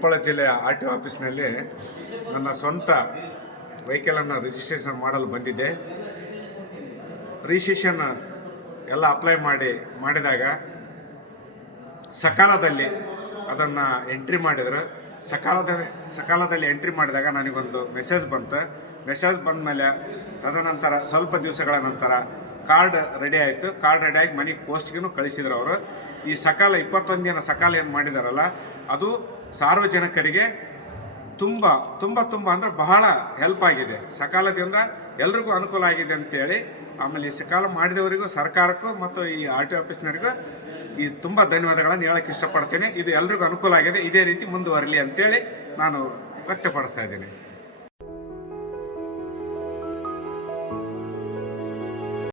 ಕೊಪ್ಪಳ ಜಿಲ್ಲೆಯ R T ಆಫೀಸ್ನಲ್ಲಿ ನನ್ನ ಸ್ವಂತ ವೆಹಿಕಲನ್ನು ರಿಜಿಸ್ಟ್ರೇಷನ್ ಮಾಡಲು ಬಂದಿದ್ದೆ. ರಿಜಿಸ್ಟ್ರೇಷನ್ ಎಲ್ಲ ಅಪ್ಲೈ ಮಾಡಿದಾಗ ಸಕಾಲದಲ್ಲಿ ಅದನ್ನು ಎಂಟ್ರಿ ಮಾಡಿದ್ರು. ಸಕಾಲದಲ್ಲಿ ಎಂಟ್ರಿ ಮಾಡಿದಾಗ ನನಗೊಂದು ಮೆಸೇಜ್ ಬಂತು. ಮೆಸೇಜ್ ಬಂದ ಮೇಲೆ ತದನಂತರ ಸ್ವಲ್ಪ ದಿವಸಗಳ ನಂತರ ಕಾರ್ಡ್ ರೆಡಿ ಆಯಿತು. ಕಾರ್ಡ್ ರೆಡಿಯಾಗಿ ಮನೆಗೆ ಪೋಸ್ಟ್ಗೂ ಕಳಿಸಿದ್ರು ಅವರು. ಈ 21 ದಿನ ಸಕಾಲ ಏನು ಮಾಡಿದಾರಲ್ಲ, ಅದು ಸಾರ್ವಜನಿಕರಿಗೆ ತುಂಬ ತುಂಬ ತುಂಬ ಅಂದರೆ ಬಹಳ ಹೆಲ್ಪ್ ಆಗಿದೆ. ಸಕಾಲದಿಂದ ಎಲ್ರಿಗೂ ಅನುಕೂಲ ಆಗಿದೆ ಅಂತೇಳಿ, ಆಮೇಲೆ ಈ ಸಕಾಲ ಮಾಡಿದವರಿಗೂ, ಸರ್ಕಾರಕ್ಕೂ ಮತ್ತು ಈ ಆರ್ ಟಿ ಆಫೀಸ್ನವರಿಗೂ ಈ ತುಂಬ ಧನ್ಯವಾದಗಳನ್ನು ಹೇಳಕ್ಕೆ ಇಷ್ಟಪಡ್ತೇನೆ. ಇದು ಎಲ್ರಿಗೂ ಅನುಕೂಲ ಆಗಿದೆ. ಇದೇ ರೀತಿ ಮುಂದುವರಲಿ ಅಂತೇಳಿ ನಾನು ವ್ಯಕ್ತಪಡಿಸ್ತಾ ಇದ್ದೀನಿ.